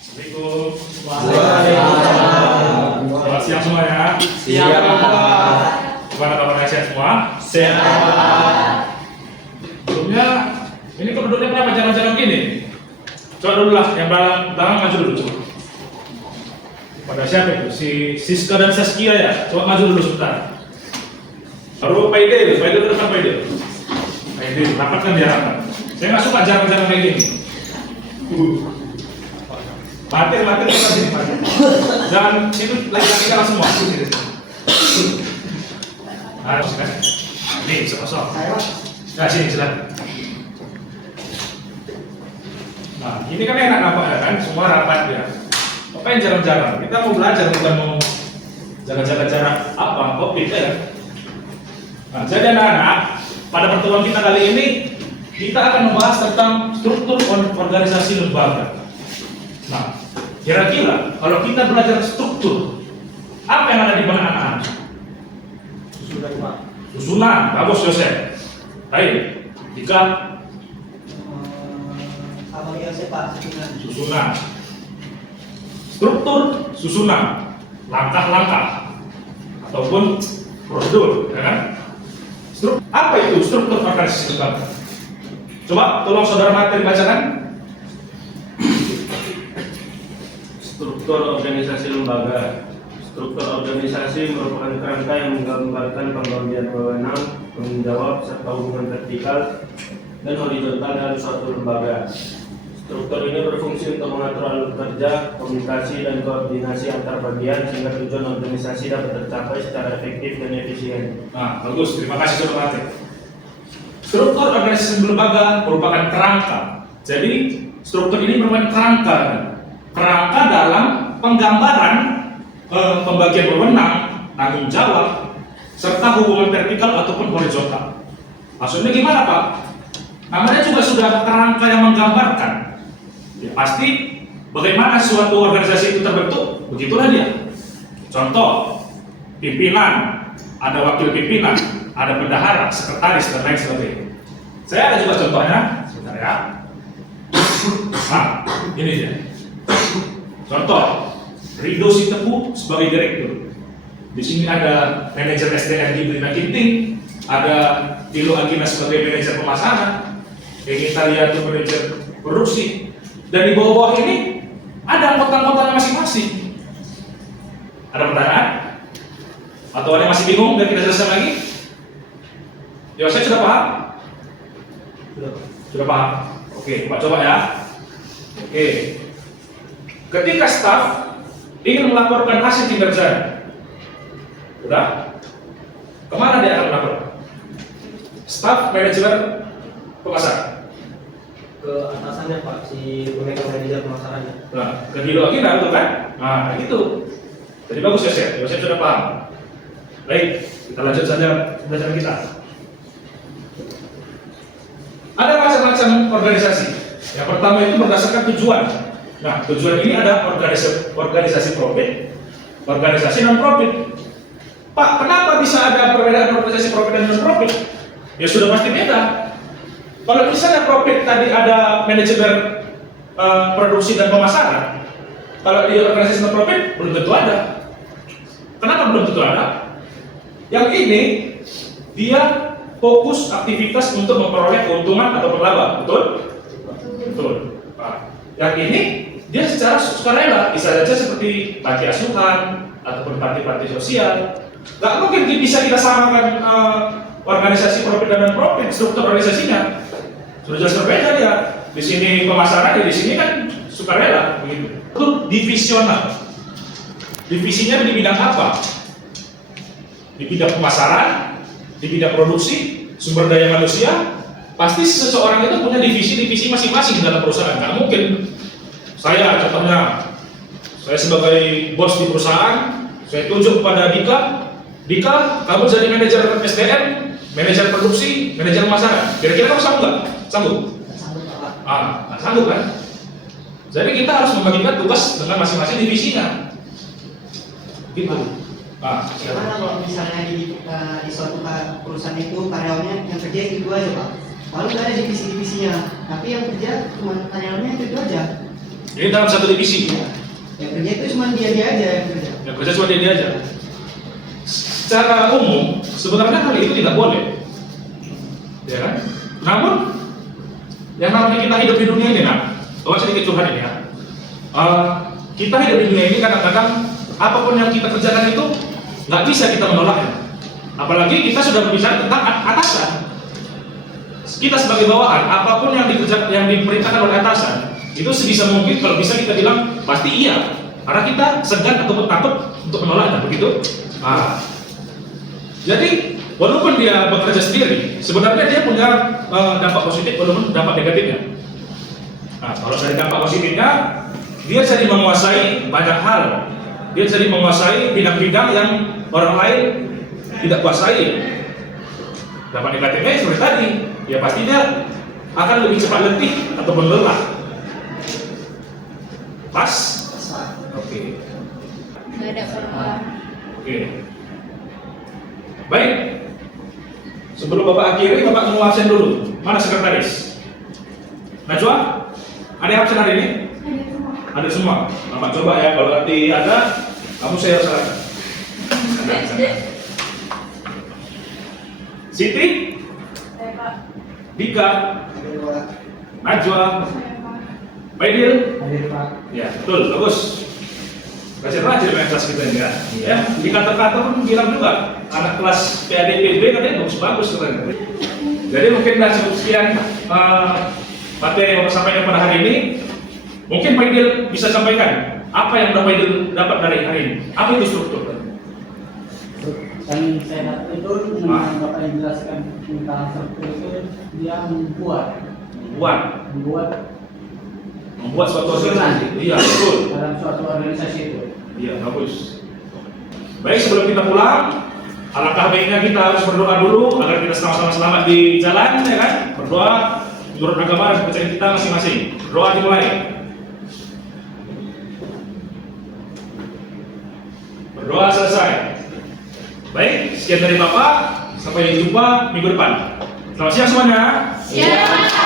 Assalamualaikum. Waalaikumsalam. Selamat siang semua ya. Siap, Pak. Gimana kabarnya, sehat semua? Sehat, Pak. Sebelumnya, ini kok duduknya kenapa jarang-jarang gini? Coba dulu lah, yang belakang maju dulu coba. Pada siapa itu? Si Siska dan Saskia ya? Coba maju dulu sebentar. Baru Pak Ide ke depan Pak Ide. Pak Ide, rapatkan dia rapat. Saya nggak suka jarang-jarang kayak gini. Mati ke sini, mati. Jangan itu lagi kalah semua. Harus kan? Ini bisa kosong. Nah, sini silakan. Nah, ini kan enak nampak ya kan? Semua rapat ya. Apa yang jarang-jarang? Kita mau belajar bukan mau jaga-jaga jarak apa? Covid ya. Nah, jadi anak-anak, pada pertemuan kita kali ini kita akan membahas tentang struktur organisasi lembaga. Nah, kira-kira kalau kita belajar struktur, apa yang ada di benak anak-anak? Sudah, Pak. Susunan, bagus Yosef. Baik, jika Apa biasa, Pak? susunan, struktur susunan, langkah-langkah, ataupun prosedur, ya kan? Apa itu struktur organisasi lembaga? Coba tolong saudara Martin bacakan. Struktur organisasi lembaga. Struktur organisasi merupakan kerangka yang menggambarkan pembagian wewenang, tanggung jawab, serta hubungan vertikal dan horizontal dalam suatu lembaga. Struktur ini berfungsi untuk mengatur alur kerja, komunikasi, dan koordinasi antar bagian sehingga tujuan organisasi dapat tercapai secara efektif dan efisien. Nah, bagus. Terima kasih saudara Martin. Struktur organisasi lembaga merupakan kerangka. Jadi, struktur ini merupakan kerangka. Kerangka dalam penggambaran pembagian wewenang, tanggung jawab, serta hubungan vertikal ataupun horizontal. Maksudnya gimana, Pak? Namanya juga sudah kerangka yang menggambarkan. Ya, pasti bagaimana suatu organisasi itu terbentuk, begitulah dia. Contoh, pimpinan, ada wakil pimpinan, ada bendahara, sekretaris, dan lain sebagainya. Saya ada juga contohnya, sebentar ya. Nah, ini dia. Contoh, Rido Sitepu sebagai direktur. Di sini ada manajer SDM di Brina Kinting, ada Tilo Agina sebagai manajer pemasaran, Egi Taliato manajer produksi, dan di bawah-bawah ini ada anggota-anggotanya masing-masing. Ada pertanyaan? Atau ada yang masih bingung dan tidak selesai lagi? Ya, saya sudah paham? Sudah paham? Oke, Pak coba ya. Oke. Ketika staf ingin melaporkan hasil kinerja, udah? Kemana dia akan melapor? Staf manajemen pemasaran. Ke atasannya, Pak, si pemegang manajer pemasarannya. Nah, ke Dilo lagi nah, itu kan? Nah, gitu. Jadi bagus ya, Chef. Saya sudah paham. Baik, kita lanjut saja pembelajaran kita. Ada macam-macam organisasi. Yang pertama itu berdasarkan tujuan. Nah, tujuan ini ada organisasi profit, organisasi non profit. Pak, kenapa bisa ada perbedaan organisasi profit dan non profit? Ya sudah pasti beda. Kalau misalnya profit tadi ada manajemen produksi dan pemasaran, kalau di organisasi non profit belum tentu ada. Kenapa belum tentu ada? Yang ini dia fokus aktivitas untuk memperoleh keuntungan atau laba, betul? Betul. Nah, yang ini dia secara sukarela, bisa saja seperti panti asuhan ataupun panti-panti sosial. Gak mungkin bisa kita samakan organisasi profit dan non profit, struktur organisasinya sudah jelas berbeda dia. Di sini pemasaran, di sini kan sukarela, begitu. Itu divisional. Divisinya di bidang apa? Di bidang pemasaran, di bidang produksi, sumber daya manusia. Pasti seseorang itu punya divisi-divisi masing-masing di dalam perusahaan. Nggak mungkin saya, contohnya, saya sebagai bos di perusahaan, saya tunjuk kepada Dika, kamu jadi manajer SDM, manajer produksi, manajer pemasaran. Kira-kira kamu sanggup nggak? Sanggup? Nggak sanggup kan? Jadi kita harus membagikan tugas dengan masing-masing divisinya. Gitu. Gimana kalau misalnya di suatu perusahaan itu karyawannya yang kerja itu aja, Pak? Lalu nggak ada divisi-divisinya, tapi yang kerja cuma karyawannya itu aja. Ini dalam satu divisi. Yang kerja itu cuma dia aja yang kerja. Yang kerja cuma dia aja. Secara umum, sebenarnya hal itu tidak boleh. Ya kan? Namun, yang namanya kita hidup di dunia ini, coba sedikit curhat ini ya. Kita hidup di dunia ini kadang-kadang apapun yang kita kerjakan itu nggak bisa kita menolaknya. Apalagi kita sudah berbicara tentang atasan. Kita sebagai bawahan, apapun yang dikerjakan, yang diperintahkan oleh atasan, itu sebisa mungkin kalau bisa kita bilang pasti iya, karena kita segan ataupun takut untuk menolaknya, begitu. Jadi walaupun dia bekerja sendiri, sebenarnya dia punya dampak positif walaupun dampak negatifnya. Kalau dari dampak positifnya, dia jadi menguasai banyak hal. Dia jadi menguasai bidang-bidang yang orang lain tidak kuasai. Dampak negatifnya seperti tadi, ya pasti dia akan lebih cepat letih ataupun lelah. Pas? Oke. Nggak ada perubahan. Oke. Baik. Sebelum Bapak akhiri, Bapak mau absen dulu. Mana sekretaris? Najwa? Ada yang absen hari ini? Ada semua. Bapak coba ya, kalau nanti ada, kamu saya serahkan. Ada. Siti? Saya Pak. Dika? Ada dua. Najwa? Saya Pak. Baidil? Hadir Pak. Ya, betul, bagus. Rajin-rajin main kelas kita ini ya. Ya, di kantor-kantor pun bilang juga anak kelas PADPB katanya bagus-bagus keren. Jadi mungkin dari sekian materi yang Bapak sampaikan pada hari ini, mungkin Pak Idil bisa sampaikan apa yang Bapak Idil dapat dari hari ini. Apa itu struktur? Yang saya dapat itu dengan Bapak yang jelaskan tentang struktur itu, dia membuat suatu organisasi. Iya, betul. dalam suatu organisasi itu. Iya, bagus. Baik, sebelum kita pulang, alangkah baiknya kita harus berdoa dulu agar kita sama-sama selamat di jalan, ya kan? Berdoa menurut agama dan kepercayaan kita masing-masing. Berdoa dimulai. Berdoa selesai. Baik, sekian dari Bapak. Sampai jumpa minggu depan. Selamat siang semuanya. Siap.